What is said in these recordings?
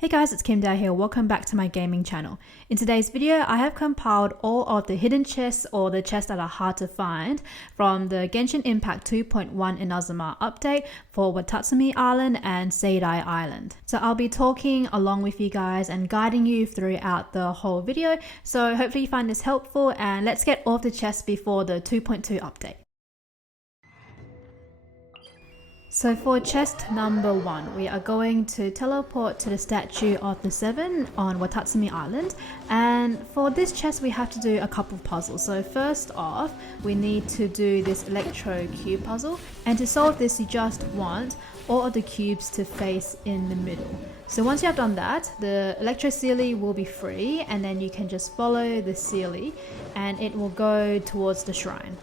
Hey guys, it's KimDaoGame here. Welcome back to my gaming channel. In today's video, I have compiled all of the hidden chests or the chests that are hard to find from the Genshin Impact 2.1 Inazuma update for Watatsumi Island and Seidai Island. So I'll be talking along with you guys and guiding you throughout the whole video. So hopefully you find this helpful, and let's get all of the chests before the 2.2 update. So for chest number 1, we are going to teleport to the statue of the 7 on Watatsumi Island, and for this chest we have to do a couple of puzzles. So first off, we need to do this Electro cube puzzle, and to solve this you just want all of the cubes to face in the middle. So once you have done that, the Electro Sealy will be free, and then you can just follow the Sealy and it will go towards the shrine.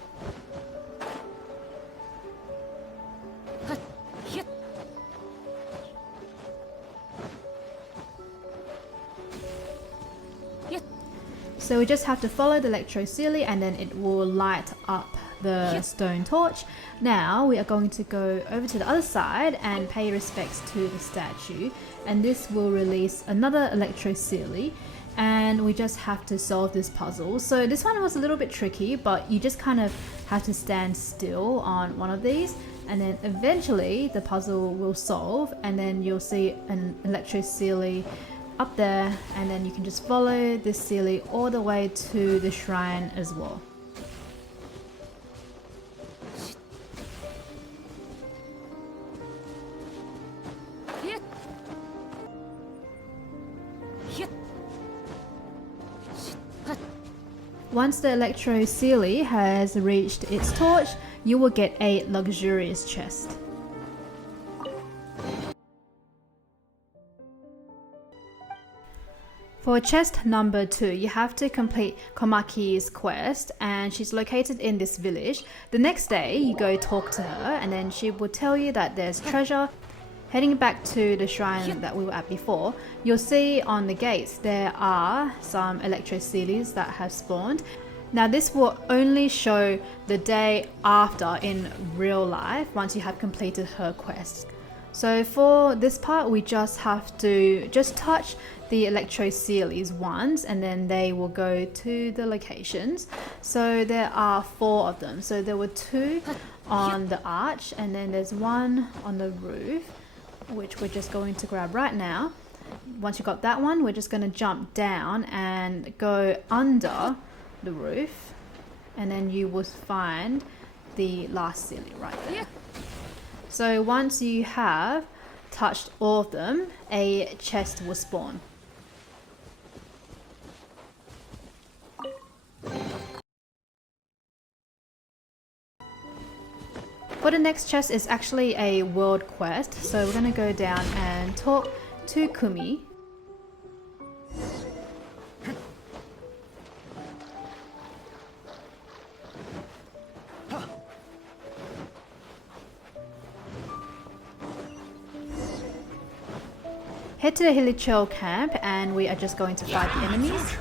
So we just have to follow the Electro Sealy and then it will light up the stone torch. Now we are going to go over to the other side and pay respects to the statue, and this will release another Electro Sealy, and we just have to solve this puzzle. So this one was a little bit tricky, but you just kind of have to stand still on one of these, and then eventually the puzzle will solve, and then you'll see an Electro Sealy up there, and then you can just follow this Sealy all the way to the shrine as well. Once the Electro Sealy has reached its torch, you will get a luxurious chest. For chest number 2, you have to complete Komaki's quest, and she's located in this village. The next day, you go talk to her, and then she will tell you that there's treasure. Heading back to the shrine that we were at before, you'll see on the gates there are some Electro Sealies that have spawned. Now this will only show the day after in real life once you have completed her quest. So for this part, we just have to touch the Electro Sealies once, and then they will go to the locations. So there are 4 of them. So there were 2 on the arch, and then there's 1 on the roof, which we're just going to grab right now. Once you got that one, we're just going to jump down and go under the roof, and then you will find the last Sealy right there. So once you have touched all of them, a chest will spawn. For the next chest is actually a world quest, so we're going to go down and talk to Kumi. Head to the Electro camp, and we are just going to fight the enemies.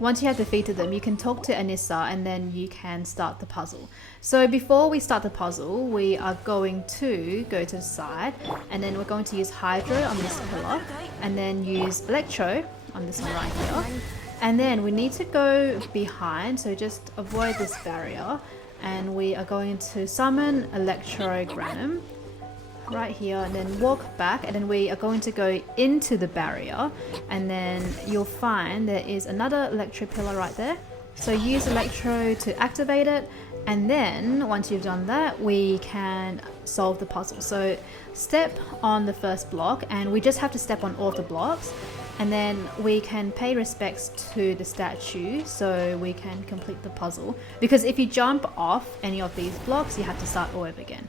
Once you have defeated them, you can talk to Anissa, and then you can start the puzzle. So before we start the puzzle, we are going to go to the side, and then we're going to use Hydro on this pillar, and then use Electro on this one right here. And then we need to go behind, so just avoid this barrier, and we are going to summon Electro Granum right here, and then walk back, and then we are going to go into the barrier, and then you'll find there is another Electro pillar right there. So use Electro to activate it, and then once you've done that, we can solve the puzzle. So step on the first block, and we just have to step on all the blocks, and then we can pay respects to the statue so we can complete the puzzle, because if you jump off any of these blocks, you have to start all over again.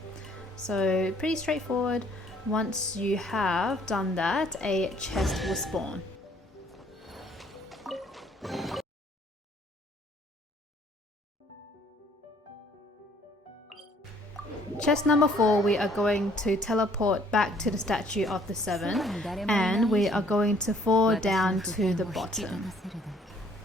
So pretty straightforward. Once you have done that, a chest will spawn. Chest number 4, we are going to teleport back to the statue of the 7, and we are going to fall down to the bottom.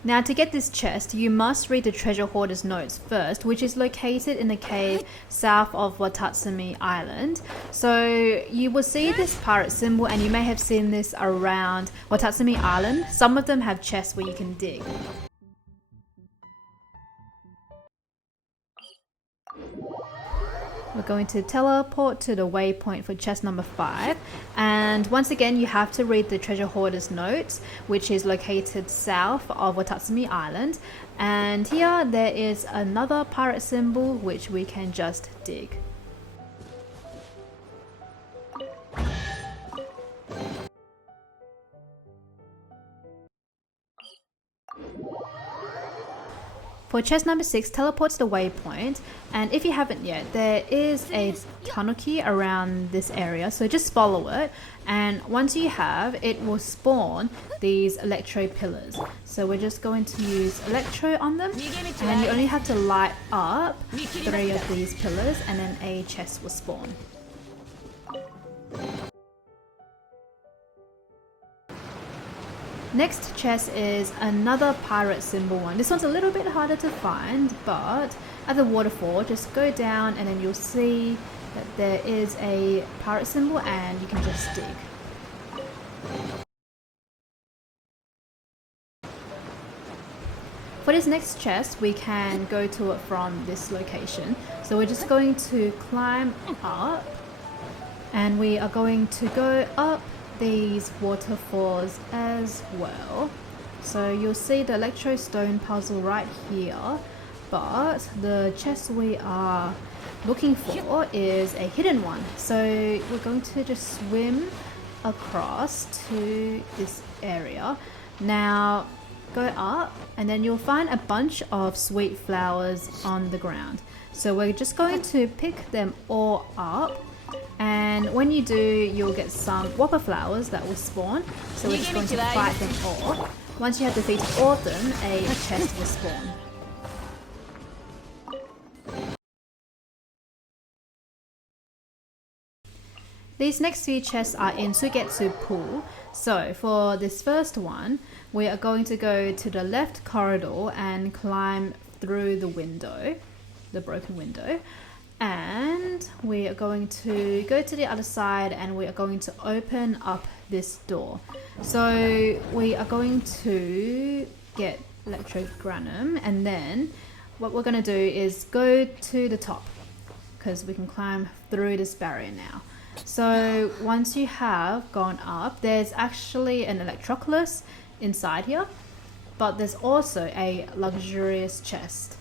Now to get this chest, you must read the treasure hoarder's notes first, which is located in the cave south of Watatsumi Island. So you will see this pirate symbol, and you may have seen this around Watatsumi Island. Some of them have chests where you can dig. We're going to teleport to the waypoint for chest number 5, and once again you have to read the treasure hoarder's notes, which is located south of Watatsumi Island. And here there is another pirate symbol which we can just dig. For chest number 6, teleport to the waypoint, and if you haven't yet, there is a tanuki around this area, so just follow it, and once you have, it will spawn these Electro pillars. So we're just going to use Electro on them, and you only have to light up 3 of these pillars, and then a chest will spawn. Next chest is another pirate symbol one. This one's a little bit harder to find, but at the waterfall, just go down and then you'll see that there is a pirate symbol and you can just dig. For this next chest, we can go to it from this location. So we're just going to climb up, and we are going to go up these waterfalls as well. So you'll see the Electro stone puzzle right here, but the chest we are looking for is a hidden one. So we're going to just swim across to this area. Now go up, and then you'll find a bunch of sweet flowers on the ground. So we're just going to pick them all up, and when you do, you'll get some whopper flowers that will spawn. So we're just going to fight them all. Once you have defeated all of them, a chest will spawn. These next few chests are in Sugetsu Pool. So for this first one, we are going to go to the left corridor and climb through the window, the broken window. And we are going to go to the other side, and we are going to open up this door. So we are going to get Electrogranum, and then what we're going to do is go to the top, because we can climb through this barrier now. So once you have gone up, there's actually an Electroculus inside here, but there's also a luxurious chest.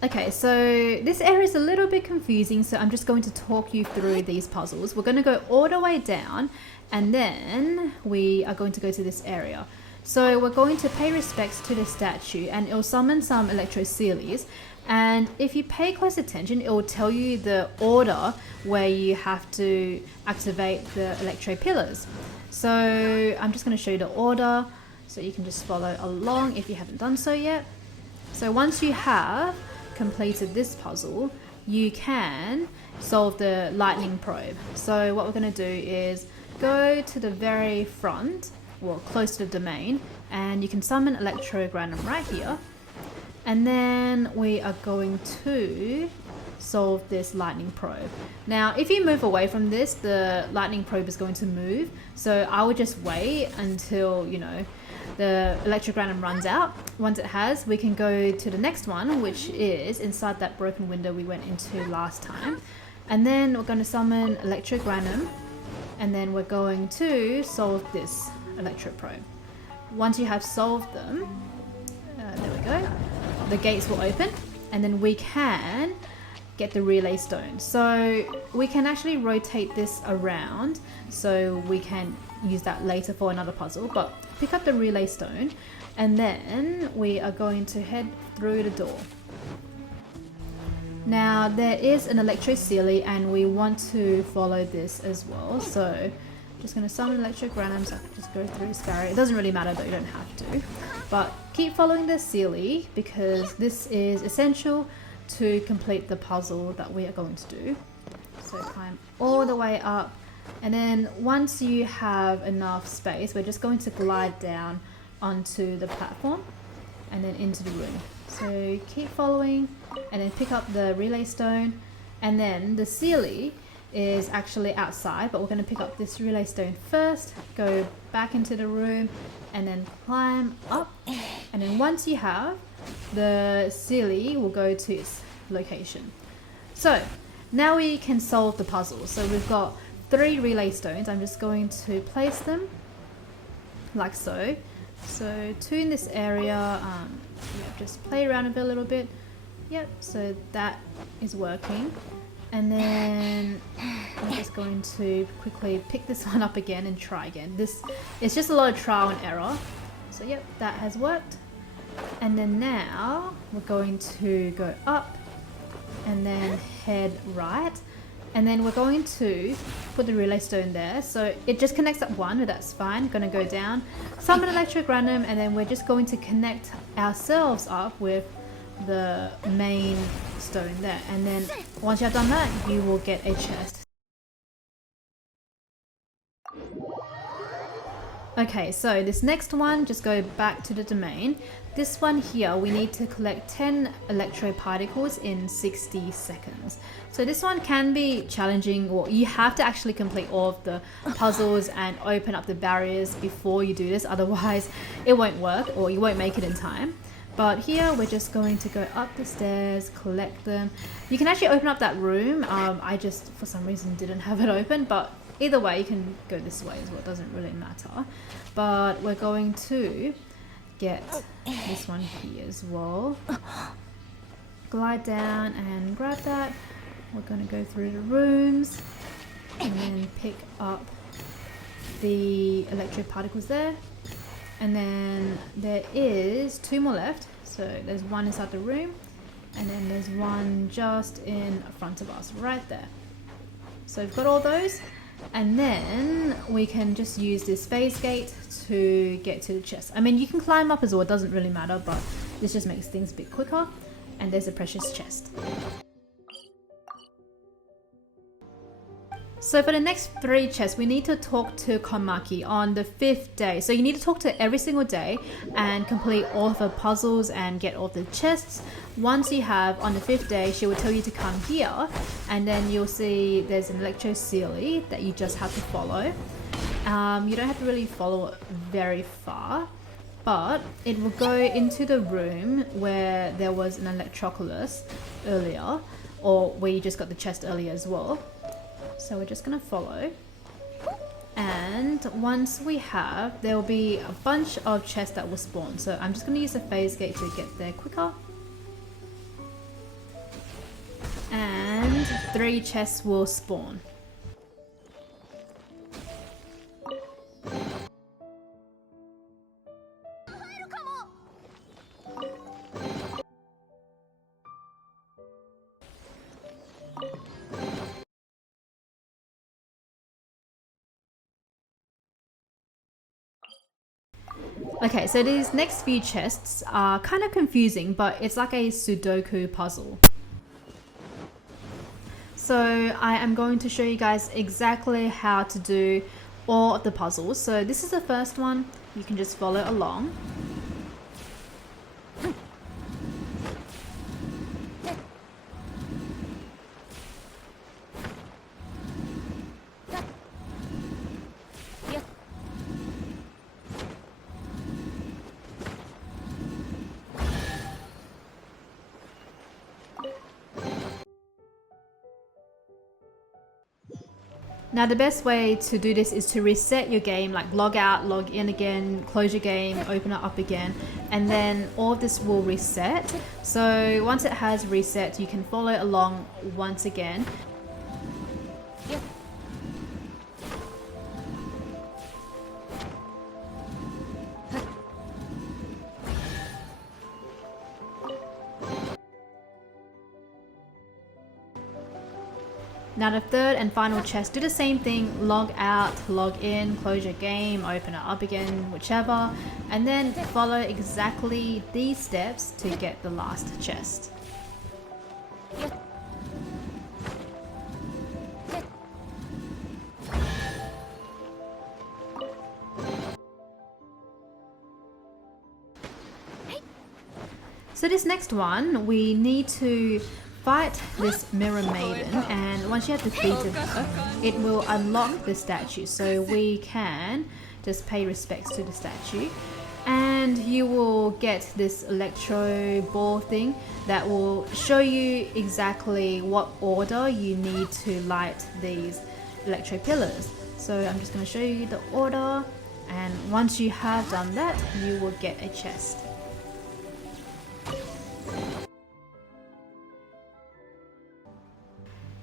Okay, so this area is a little bit confusing, so I'm just going to talk you through these puzzles. We're going to go all the way down, and then we are going to go to this area. So we're going to pay respects to the statue, and it'll summon some Electro Sealies. And if you pay close attention, it will tell you the order where you have to activate the Electro pillars. So I'm just going to show you the order, so you can just follow along if you haven't done so yet. So once you have completed this puzzle, you can solve the lightning probe. So what we're going to do is go to the very front, well, close to the domain, and you can summon Electrogranum right here. And then we are going to solve this lightning probe. Now, if you move away from this, the lightning probe is going to move. So I would just wait until, you know, the Electrogranum runs out. Once it has, we can go to the next one, which is inside that broken window we went into last time. And then we're going to summon Electrogranum, and then we're going to solve this Electro probe. Once you have solved them, there we go, the gates will open, and then we can get the relay stone. So we can actually rotate this around, so we can use that later for another puzzle, but pick up the relay stone, and then we are going to head through the door. Now there is an Electro Sealy, and we want to follow this as well, so Just going to summon electric random, so I can just go through this barrier. It doesn't really matter though, you don't have to. But keep following the Sealy because this is essential to complete the puzzle that we are going to do. So climb all the way up, and then once you have enough space, we're just going to glide down onto the platform and then into the room. So keep following and then pick up the relay stone, and then the Sealy is actually outside, but we're going to pick up this relay stone first, go back into the room and then climb up, and then once you have the Sealy will go to its location. So now we can solve the puzzle. So we've got 3 relay stones. I'm just going to place them like so. So 2 in this area, just play around a bit, a little bit. Yep, so that is working. And then I'm just going to quickly pick this one up again and try again. It's just a lot of trial and error. So yep, that has worked. And then now we're going to go up and then head right. And then we're going to put the relay stone there. So it just connects at 1, but that's fine. Gonna go down, summon electric random, and then we're just going to connect ourselves up with the main stone there. And then once you've done that, you will get a chest. Okay, so this next one, just go back to the domain. This one here, we need to collect 10 electro particles in 60 seconds. So this one can be challenging, or you have to actually complete all of the puzzles and open up the barriers before you do this, otherwise it won't work or you won't make it in time. But here we're just going to go up the stairs, collect them. You can actually open up that room. I just, for some reason, didn't have it open, but either way, you can go this way as well. It doesn't really matter. But we're going to get this one here as well. Glide down and grab that. We're going to go through the rooms and then pick up the electric particles there. And then there is 2 more left. So there's 1 inside the room, and then there's 1 just in front of us, right there. So we've got all those, and then we can just use this phase gate to get to the chest. I mean, you can climb up as well, it doesn't really matter, but this just makes things a bit quicker. And there's a precious chest. So for the next 3 chests, we need to talk to Komaki on the 5th day. So you need to talk to her every single day and complete all of the puzzles and get all the chests. Once you have, on the 5th day, she will tell you to come here, and then you'll see there's an Electro Sealy that you just have to follow. You don't have to really follow it very far, but it will go into the room where there was an Electroculus earlier, or where you just got the chest earlier as well. So we're just going to follow, and once we have, there will be a bunch of chests that will spawn. So I'm just going to use the phase gate to get there quicker, and 3 chests will spawn. Okay, so these next few chests are kind of confusing, but it's like a Sudoku puzzle. So I am going to show you guys exactly how to do all of the puzzles. So this is the first one, you can just follow along. Now the best way to do this is to reset your game, like log out, log in again, close your game, open it up again, and then all of this will reset. So once it has reset, you can follow along once again. Now the third and final chest, do the same thing, log out, log in, close your game, open it up again, whichever, and then follow exactly these steps to get the last chest. So this next one, we need to fight this Mirror Maiden, and once you have defeated her, it will unlock the statue. So we can just pay respects to the statue, and you will get this Electro ball thing that will show you exactly what order you need to light these Electro pillars. So I'm just going to show you the order, and once you have done that, you will get a chest.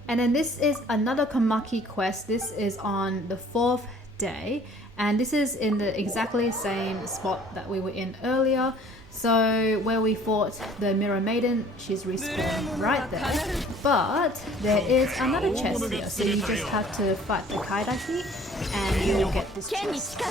And then this is another Komaki quest. This is on the 4th day, and this is in the exactly same spot that we were in earlier. So where we fought the Mirror Maiden, she's respawned right there. But there is another chest here, so you just have to fight the Kaidaki and you'll get this chest.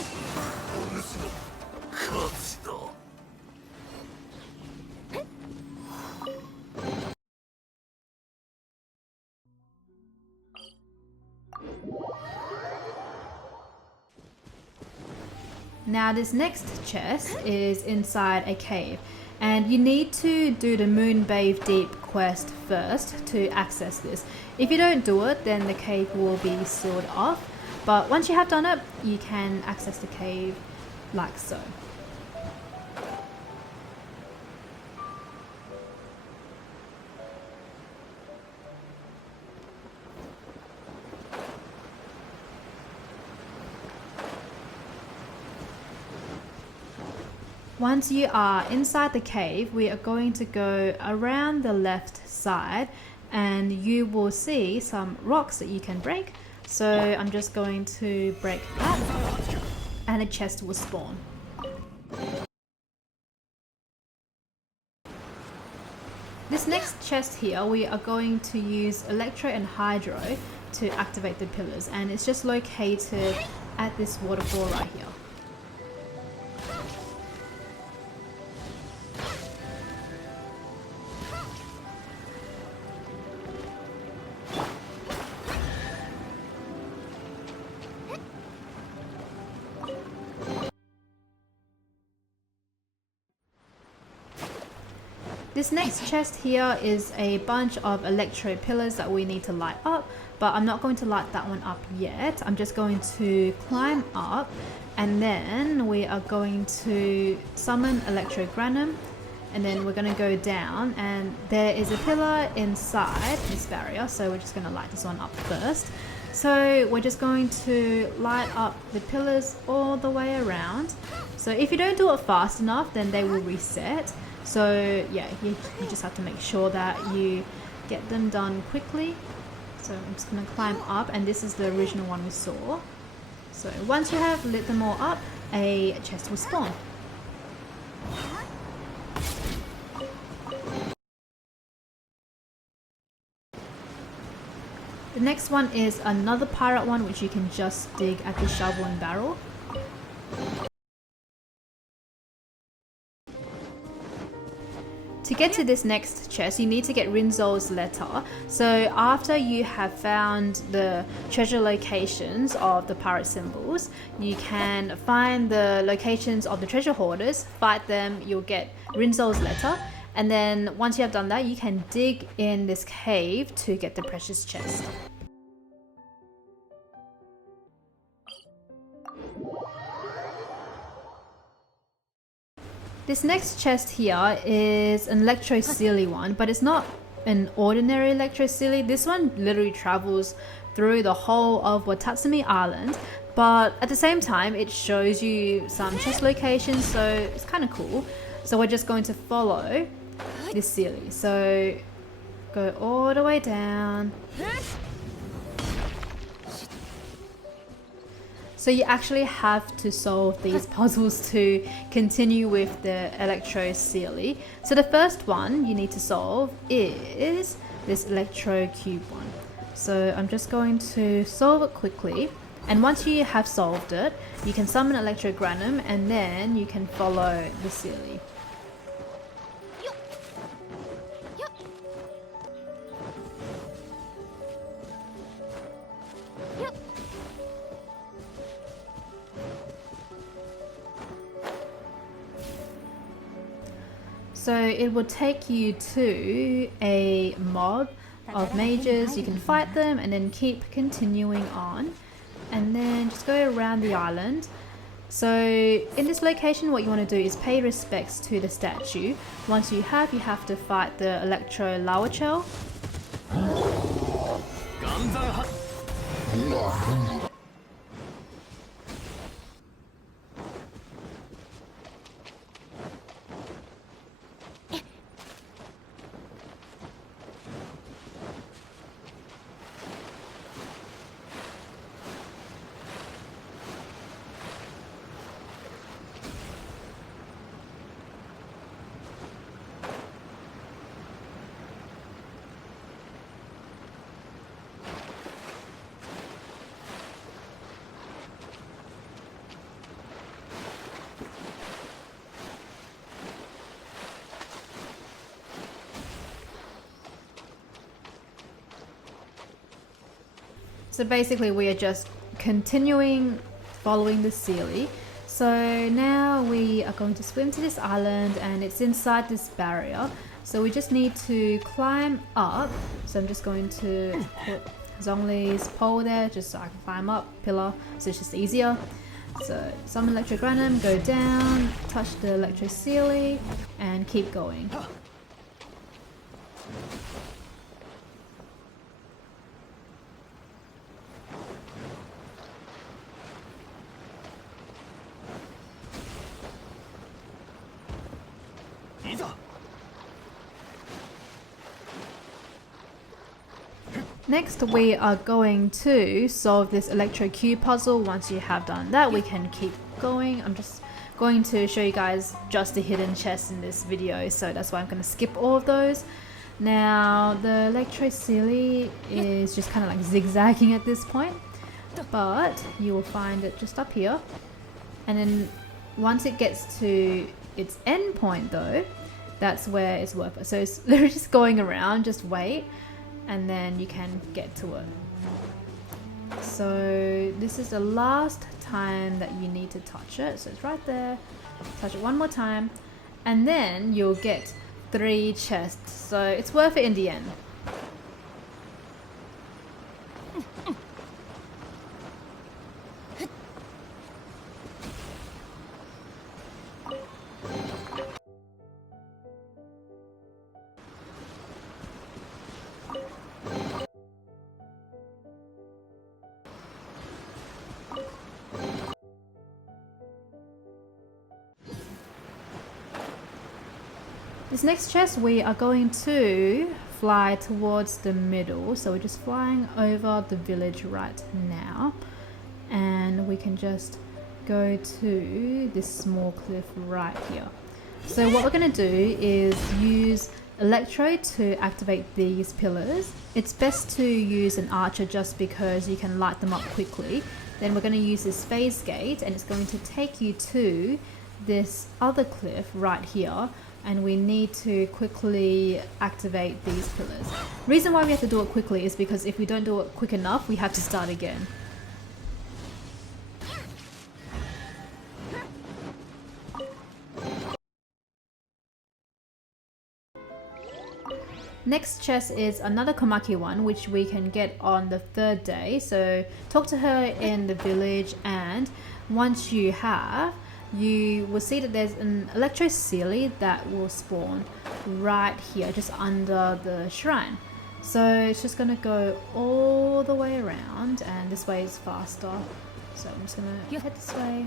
Now this next chest is inside a cave, and you need to do the Moon Bathe Deep quest first to access this. If you don't do it, then the cave will be sealed off, but once you have done it, you can access the cave like so. Once you are inside the cave, we are going to go around the left side, and you will see some rocks that you can break. So I'm just going to break that, and a chest will spawn. This next chest here, we are going to use Electro and Hydro to activate the pillars, and it's just located at this waterfall right here. This next chest here is a bunch of Electro pillars that we need to light up, but I'm not going to light that one up yet. I'm just going to climb up, and then we are going to summon Electro Granum, and then we're going to go down, and there is a pillar inside this barrier, so we're just going to light this one up first. So we're just going to light up the pillars all the way around. So if you don't do it fast enough, then they will reset. So yeah, you just have to make sure that you get them done quickly. So I'm just going to climb up, and this is the original one we saw. So once you have lit them all up, a chest will spawn. The next one is another pirate one, which you can just dig at the shovel and barrel. To get to this next chest, you need to get Rinzo's letter. So after you have found the treasure locations of the pirate symbols, you can find the locations of the treasure hoarders, fight them, you'll get Rinzo's letter, and then once you have done that, you can dig in this cave to get the precious chest. This next chest here is an Electro Silly one, but it's not an ordinary Electro Silly. This one literally travels through the whole of Watatsumi Island, but at the same time it shows you some chest locations, so it's kind of cool. So we're just going to follow this Silly. So go all the way down. So you actually have to solve these puzzles to continue with the Electro Silly. So the first one you need to solve is this Electro Cube one. So I'm just going to solve it quickly. And once you have solved it, you can summon Electro and then you can follow the Sealy. So it will take you to a mob of mages. You can fight them and then keep continuing on, and then just go around the island. So in this location, what you want to do is pay respects to the statue. Once you have to fight the Electro Lawachel. So basically we are just continuing following the Sealy. So now we are going to swim to this island and it's inside this barrier. So we just need to climb up. So I'm just going to put Zhongli's pole there just so I can climb up, pillar, so it's just easier. So summon Electro Granum, go down, touch the Electro Sealy and keep going. Next, we are going to solve this Electro Q puzzle. Once you have done that, we can keep going. I'm just going to show you guys just the hidden chests in this video, so that's why I'm going to skip all of those. Now, the Electro Sealy is just kind of like zigzagging at this point, but you will find it just up here. And then once it gets to its end point though, that's where it's worth it. So it's literally just going around, just wait, and then you can get to it. So this is the last time that you need to touch it. So it's right there. Touch it one more time, and then you'll get 3 chests. So it's worth it in the end. This next chest, we are going to fly towards the middle. So we're just flying over the village right now. And we can just go to this small cliff right here. So what we're going to do is use Electro to activate these pillars. It's best to use an archer just because you can light them up quickly. Then we're going to use this phase gate and it's going to take you to this other cliff right here. And we need to quickly activate these pillars. Reason why we have to do it quickly is because if we don't do it quick enough, we have to start again. Next chest is another Komaki one, which we can get on the 3rd day. So talk to her in the village, and once you have, you will see that there's an Electro Sealy that will spawn right here, just under the shrine. So it's just gonna go all the way around, and this way is faster. So I'm just gonna head this way.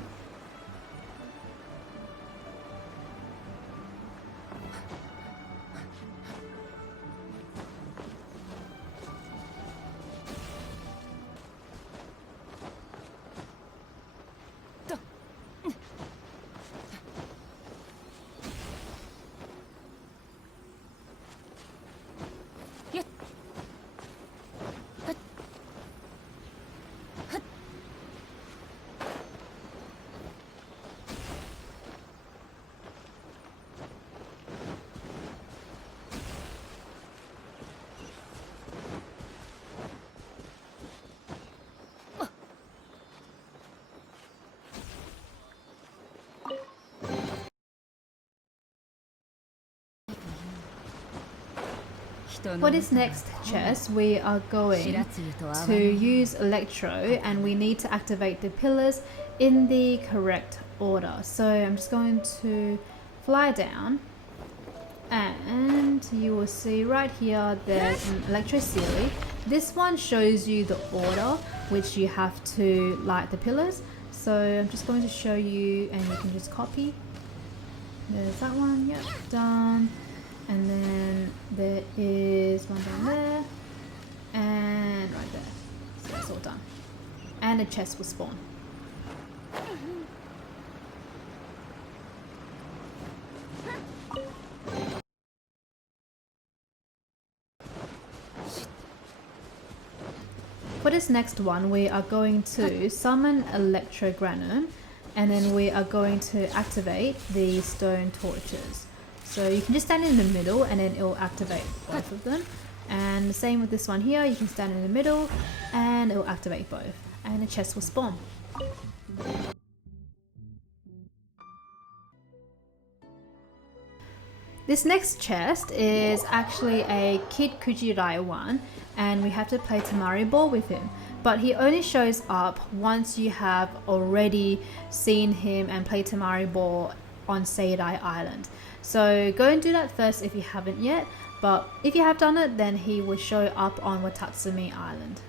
For this next chest, we are going to use Electro, and we need to activate the pillars in the correct order. So I'm just going to fly down, and you will see right here there's an Electro Sealy. This one shows you the order which you have to light the pillars. So I'm just going to show you, and you can just copy. There's that one, yep, done. And then there is one down there, and right there. So it's all done. And a chest will spawn. For this next one, we are going to summon Electro Granum, and then we are going to activate the stone torches. So you can just stand in the middle, and then it will activate both of them. And the same with this one here, you can stand in the middle and it will activate both, and a chest will spawn. This next chest is actually a Kid Kujirai one, and we have to play Tamari Ball with him. But he only shows up once you have already seen him and play Tamari Ball on Seidai Island. So go and do that first if you haven't yet, but if you have done it, then he will show up on Watatsumi Island.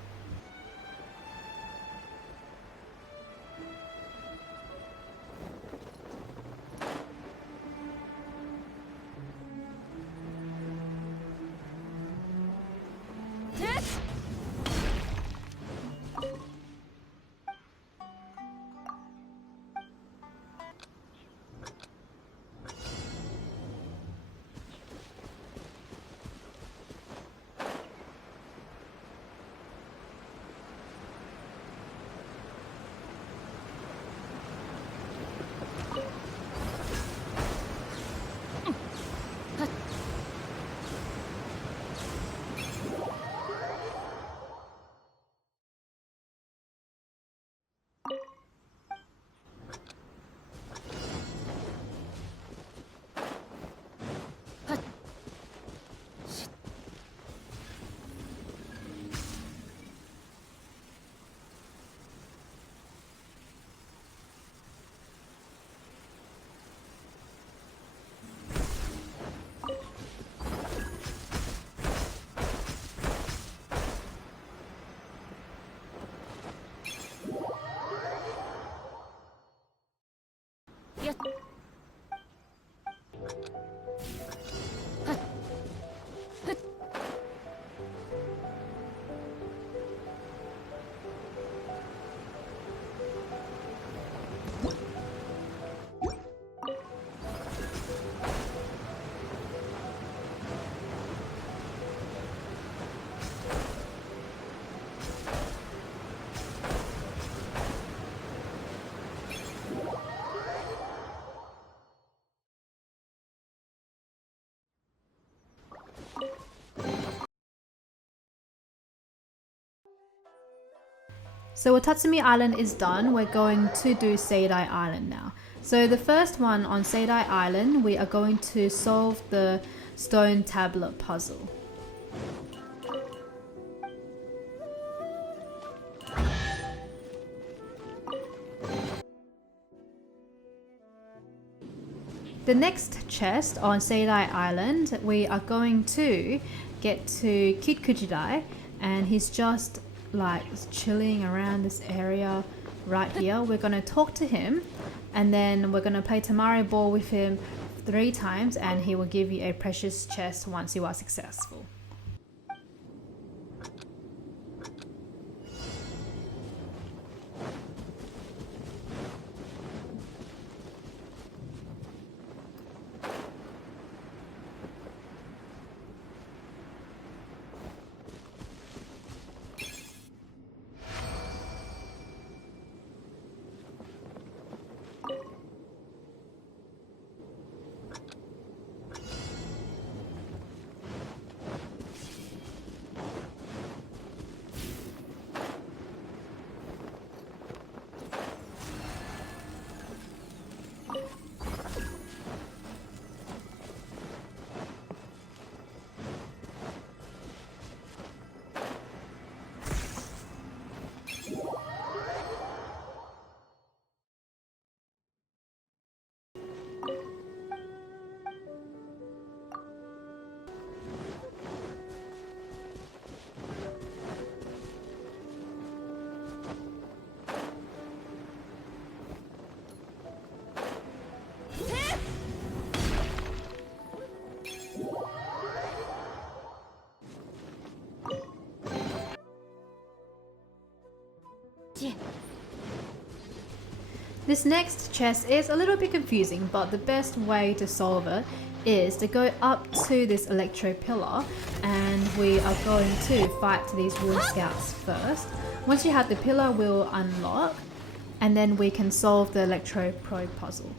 So Watatsumi Island is done. We're going to do Seidai Island now. So the first one on Seidai Island, we are going to solve the stone tablet puzzle. The next chest on Seidai Island, we are going to get to Kid Kujirai, and he's just like chilling around this area right here. We're going to talk to him, and then we're going to play Tamari Ball with him 3 times, and he will give you a precious chest once you are successful. This next chest is a little bit confusing, but the best way to solve it is to go up to this Electro pillar, and we are going to fight these Wound Scouts first. Once you have the pillar, we'll unlock, and then we can solve the Electro probe puzzle.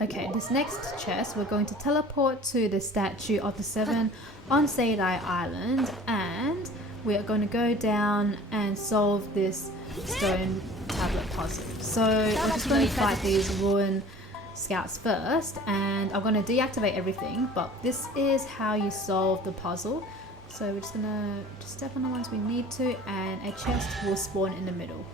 Okay, this next chest, we're going to teleport to the statue of the 7 on Seidai Island, and we are going to go down and solve this stone tablet puzzle. So we're just going to fight these ruin scouts first, and I'm going to deactivate everything, but this is how you solve the puzzle. So we're just going to step on the ones we need to, and a chest will spawn in the middle.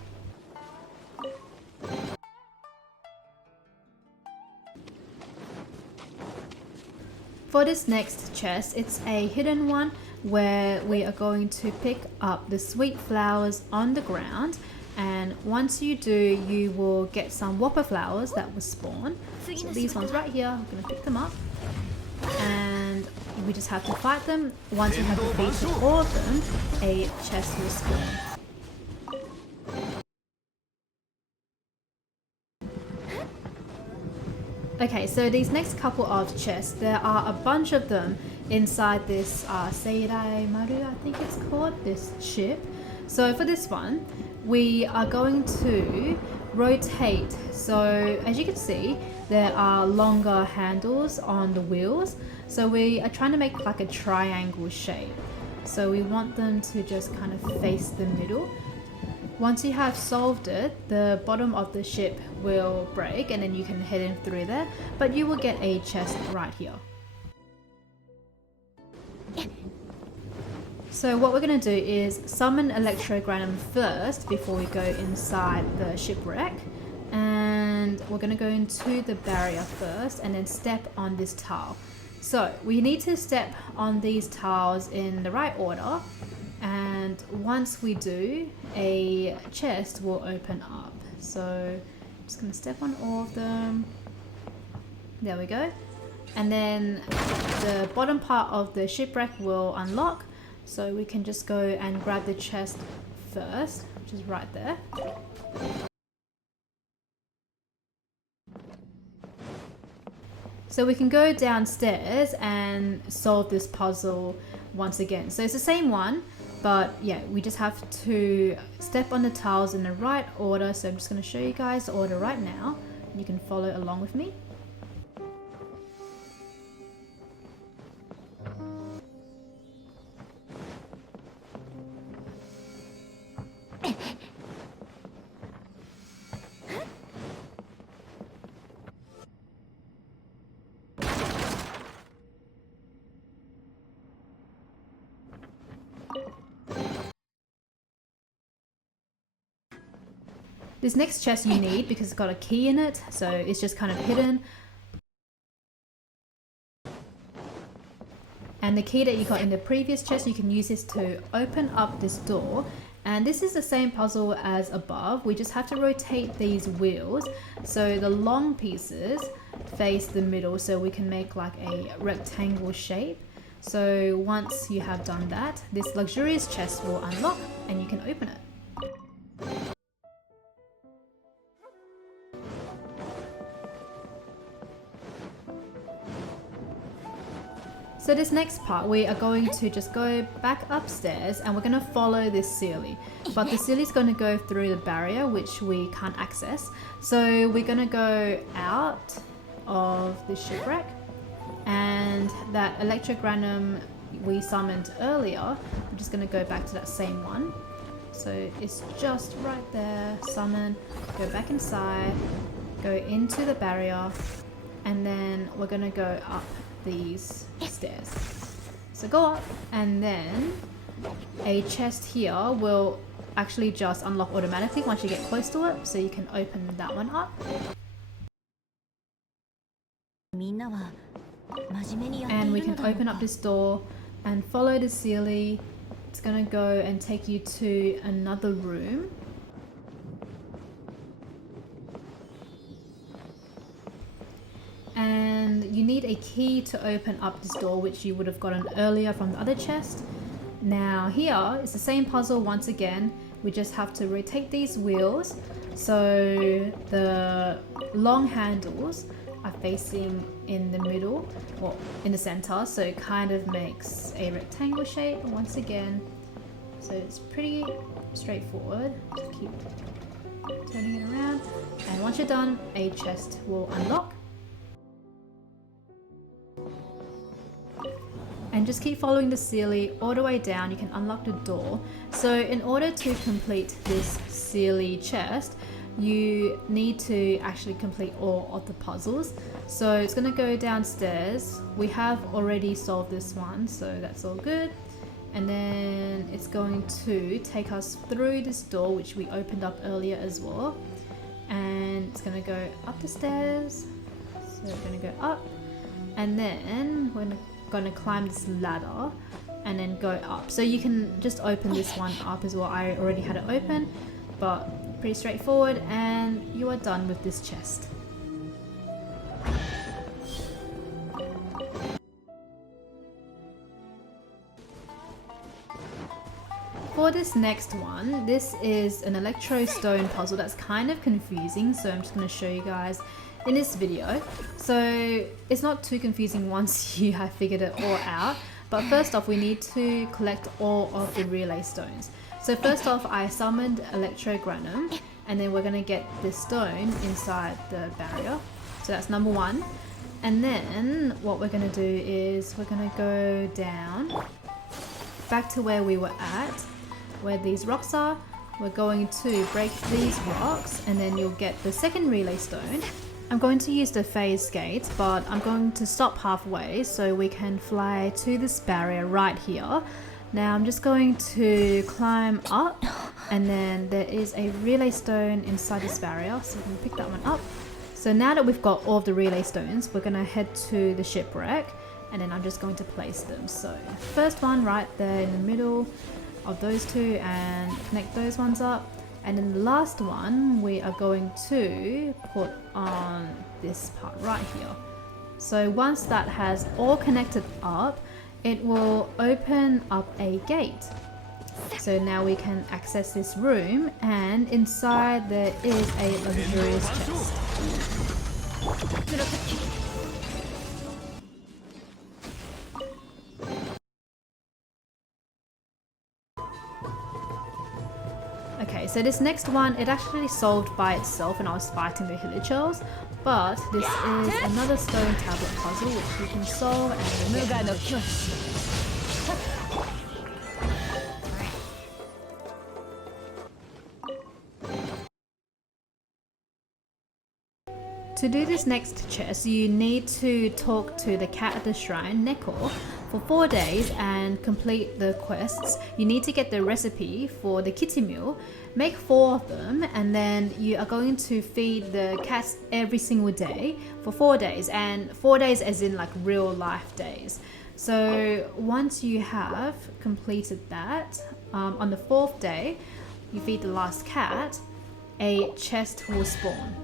For this next chest, it's a hidden one where we are going to pick up the sweet flowers on the ground, and once you do, you will get some whopper flowers that will spawn. So these ones right here, I'm going to pick them up, and we just have to fight them. Once you have defeated all of them, a chest will spawn. Okay, so these next couple of chests, there are a bunch of them inside this Seidai Maru, I think it's called, this ship. So for this one, we are going to rotate. So as you can see, there are longer handles on the wheels. So we are trying to make like a triangle shape. So we want them to just kind of face the middle. Once you have solved it, the bottom of the ship will break and then you can head in through there, but you will get a chest right here. So what we're going to do is summon Electro first before we go inside the shipwreck, and we're going to go into the barrier first and then step on this tile. So we need to step on these tiles in the right order, and once we do, a chest will open up. So I'm just going to step on all of them. There we go. And then the bottom part of the shipwreck will unlock. So we can just go and grab the chest first, which is right there. So we can go downstairs and solve this puzzle once again. So it's the same one, but yeah, we just have to step on the tiles in the right order. So I'm just going to show you guys the order right now. You can follow along with me. This next chest you need because it's got a key in it, so it's just kind of hidden. And the key that you got in the previous chest, you can use this to open up this door. And this is the same puzzle as above. We just have to rotate these wheels so the long pieces face the middle, so we can make like a rectangle shape. So once you have done that, this luxurious chest will unlock and you can open it. So this next part, we are going to just go back upstairs and we're going to follow this Sealy. But the Sealy's going to go through the barrier, which we can't access. So we're going to go out of the shipwreck, and that Electrogranum we summoned earlier, we're just going to go back to that same one. So it's just right there, summon, go back inside, go into the barrier, and then we're going to go up these stairs. So go up, and then a chest here will actually just unlock automatically once you get close to it, so you can open that one up. And we can open up this door and follow the Sealy. It's gonna go and take you to another room. And you need a key to open up this door, which you would have gotten earlier from the other chest. Now here is the same puzzle once again. We just have to rotate these wheels so the long handles are facing in the middle or in the center, so it kind of makes a rectangle shape once again. So it's pretty straightforward. Just keep turning it around, and once you're done, a chest will unlock. And just keep following the Sealy all the way down. You can unlock the door. So in order to complete this Sealy chest, you need to actually complete all of the puzzles. So it's going to go downstairs. We have already solved this one, so that's all good. And then it's going to take us through this door, which we opened up earlier as well. And it's going to go up the stairs. So we're going to go up, and then we're going to climb this ladder and then go up. So you can just open this one up as well. I already had it open, but pretty straightforward, and you are done with this chest. For this next one, this is an Electro stone puzzle that's kind of confusing, so I'm just going to show you guys in this video. So it's not too confusing once you have figured it all out, but first off we need to collect all of the relay stones. So first off, I summoned Electro Granum, and then we're going to get this stone inside the barrier. So that's number one. And then what we're going to do is we're going to go down back to where we were at, where these rocks are. We're going to break these rocks, and then you'll get the second relay stone. I'm going to use the phase gate, but I'm going to stop halfway so we can fly to this barrier right here. Now I'm just going to climb up, and then there is a relay stone inside this barrier, so we can pick that one up. So now that we've got all of the relay stones, we're going to head to the shipwreck, and then I'm just going to place them. So first one right there in the middle of those two, and connect those ones up. And then the last one we are going to put on this part right here. So once that has all connected up, it will open up a gate. So now we can access this room, and inside there is a luxurious chest. Okay, so this next one, it actually solved by itself when I was fighting the hilichurls, but this is another stone tablet puzzle which you can solve and remove. To do this next chest, you need to talk to the cat at the shrine, Neko, for 4 days and complete the quests. You need to get the recipe for the kitty meal, make 4 of them, and then you are going to feed the cats every single day for 4 days, and 4 days as in like real life days. So once you have completed that, on the 4th day, you feed the last cat, a chest will spawn.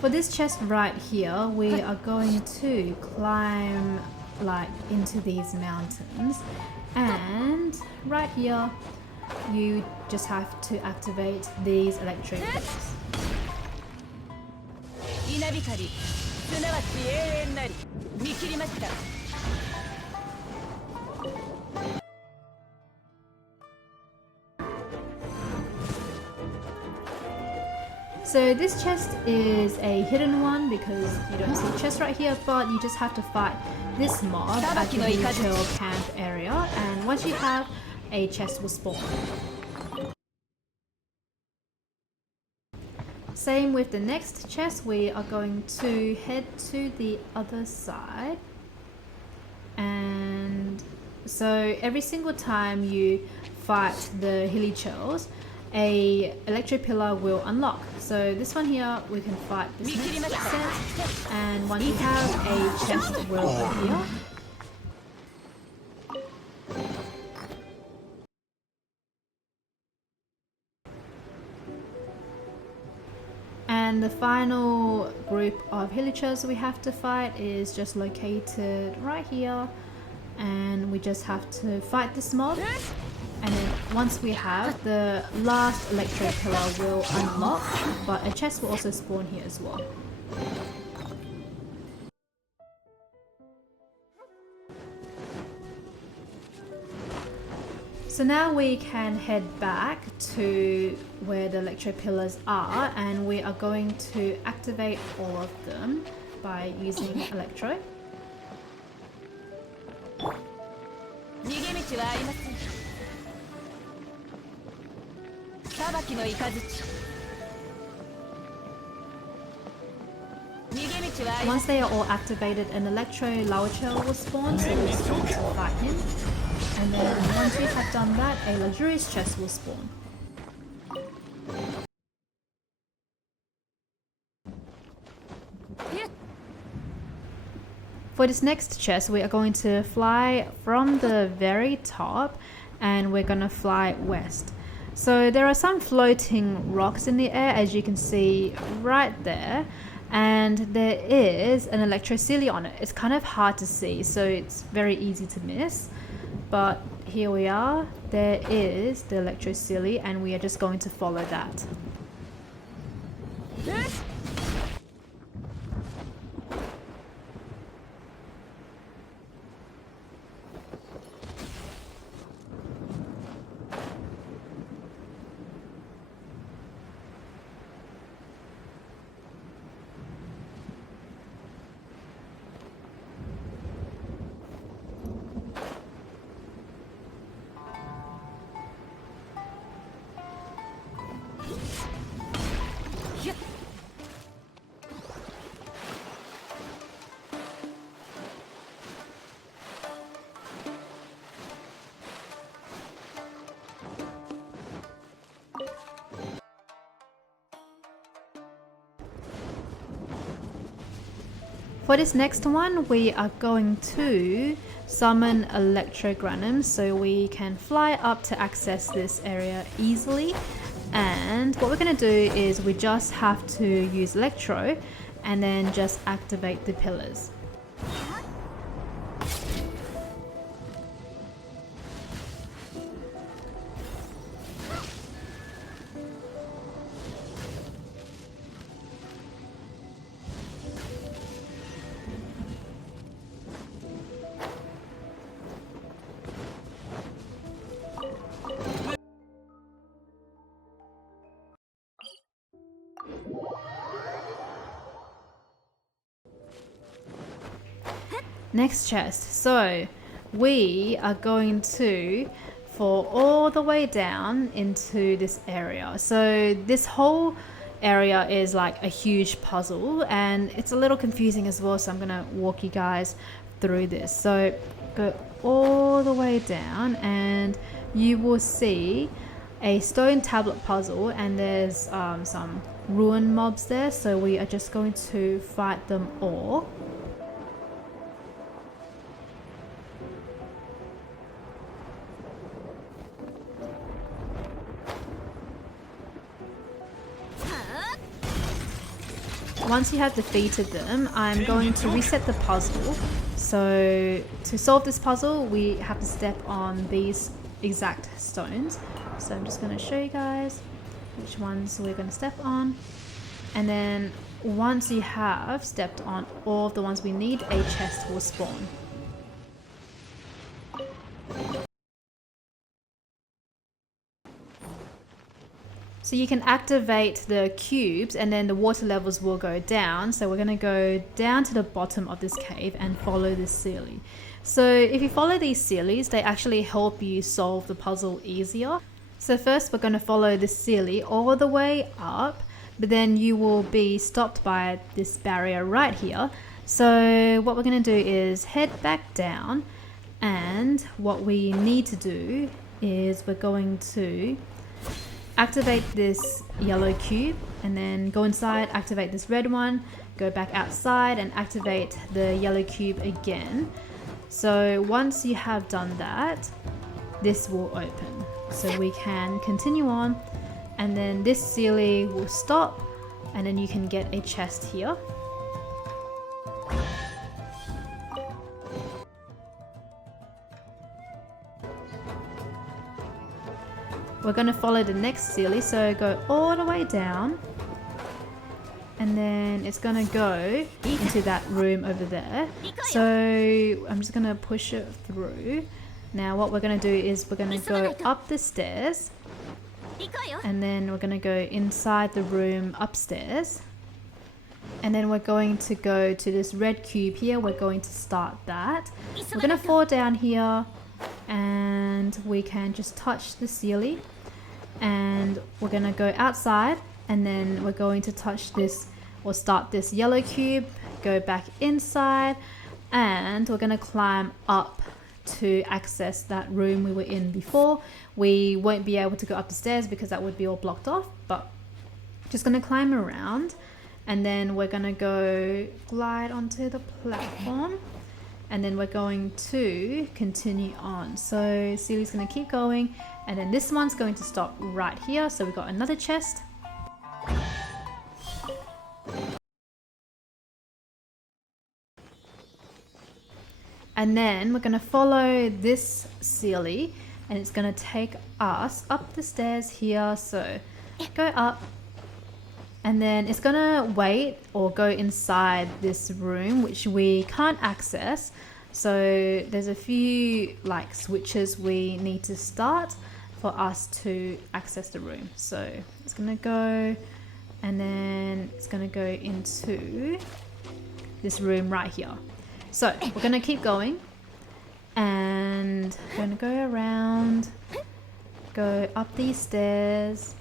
For this chest right here, we are going to climb like into these mountains, and right here you just have to activate these electric blocks. So this chest is a hidden one because you don't see a chest right here, but you just have to fight this mob at the retail camp area, and once you have, a chest will spawn. Same with the next chest, we are going to head to the other side. And so every single time you fight the hilichurls, a electro pillar will unlock. So this one here, we can fight this next set, and once you have a chest will appear. And the final group of hilichurls we have to fight is just located right here, and we just have to fight this mob. And then once we have, the last electro pillar will unlock, but a chest will also spawn here as well. So now we can head back to where the electro pillars are, and we are going to activate all of them by using Electro. Once they are all activated, an Electro Lawachel will spawn, so we just need to fight him. And then once we have done that, a luxurious chest will spawn. For this next chest, we are going to fly from the very top, and we're going to fly west. So there are some floating rocks in the air, as you can see right there, and there is an electrocili on it. It's kind of hard to see, so it's very easy to miss. But here we are, there is the electrocili, and we are just going to follow that. For this next one, we are going to summon Electrogranums so we can fly up to access this area easily. And what we're going to do is we just have to use Electro and then just activate the pillars. Next chest, so we are going to fall all the way down into this area. So this whole area is like a huge puzzle, and it's a little confusing as well, so I'm gonna walk you guys through this. So go all the way down and you will see a stone tablet puzzle, and there's some ruin mobs there, so we are just going to fight them all. Once you have defeated them, I'm going to reset the puzzle. So to solve this puzzle, we have to step on these exact stones. So I'm just going to show you guys which ones we're going to step on. And then once you have stepped on all of the ones we need, a chest will spawn. So you can activate the cubes and then the water levels will go down. So we're going to go down to the bottom of this cave and follow this Sealy. So if you follow these Sealies, they actually help you solve the puzzle easier. So first we're going to follow this Sealy all the way up. but then you will be stopped by this barrier right here. So what we're going to do is head back down, and what we need to do is we're going to activate this yellow cube and then go inside, activate this red one, go back outside and activate the yellow cube again. So once you have done that, this will open. So we can continue on, and then this Sealy will stop, and then you can get a chest here. We're going to follow the next Sealy, so go all the way down, and then it's going to go into that room over there. So I'm just going to push it through. Now what we're going to do is we're going to go up the stairs, and then we're going to go inside the room upstairs, and then we're going to go to this red cube here. We're going to start that. We're going to fall down here, and we can just touch the Sealy, and we're going to go outside, and then we're going to touch this or start this yellow cube, go back inside, and we're going to climb up to access that room we were in before. We won't be able to go up the stairs because that would be all blocked off, but just going to climb around, and then we're going to go glide onto the platform, and then we're going to continue on. So Sealy's going to keep going, and then this one's going to stop right here. So we've got another chest. And then we're going to follow this Sealy, and it's going to take us up the stairs here. So go up, and then it's going to wait or go inside this room, which we can't access. So there's a few like switches we need to start for us to access the room. So it's going to go, and then it's going to go into this room right here. So we're going to keep going, and we're going to go around, go up these stairs,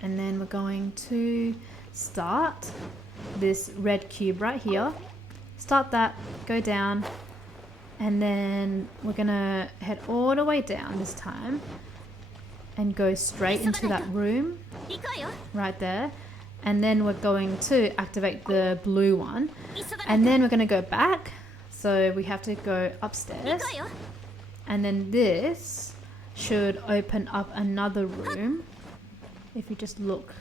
and then we're going to start this red cube right here. Start that, go down, and then we're going to head all the way down this time and go straight into that room right there. And then we're going to activate the blue one, and then we're going to go back. So we have to go upstairs, and then this should open up another room. If you just look,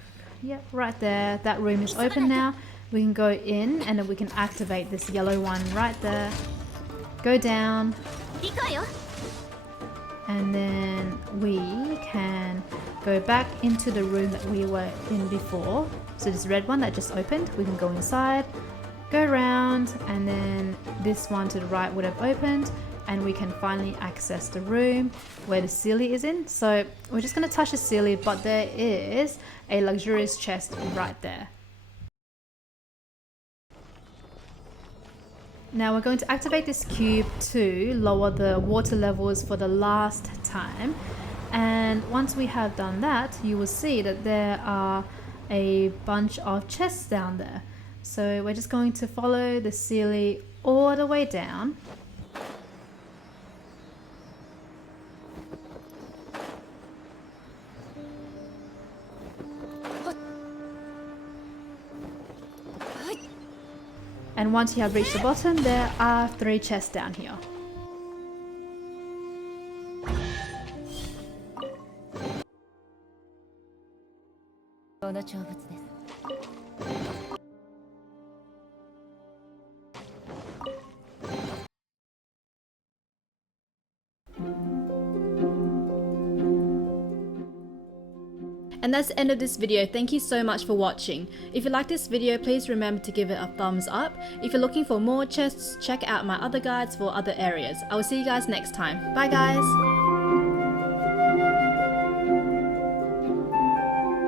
yeah, right there, that room is open now. We can go in, and then we can activate this yellow one right there. Go down, and then we can go back into the room that we were in before. So this red one that just opened, we can go inside, go around, and then this one to the right would have opened, and we can finally access the room where the Sealy is in. So we're just going to touch the Sealy, but there is a luxurious chest right there. Now we're going to activate this cube to lower the water levels for the last time, and once we have done that, you will see that there are a bunch of chests down there. So we're just going to follow the Sealy all the way down. And once you have reached the bottom, there are 3 chests down here. And that's the end of this video. Thank you so much for watching. If you like this video, please remember to give it a thumbs up. If you're looking for more chests, check out my other guides for other areas. I will see you guys next time. Bye guys!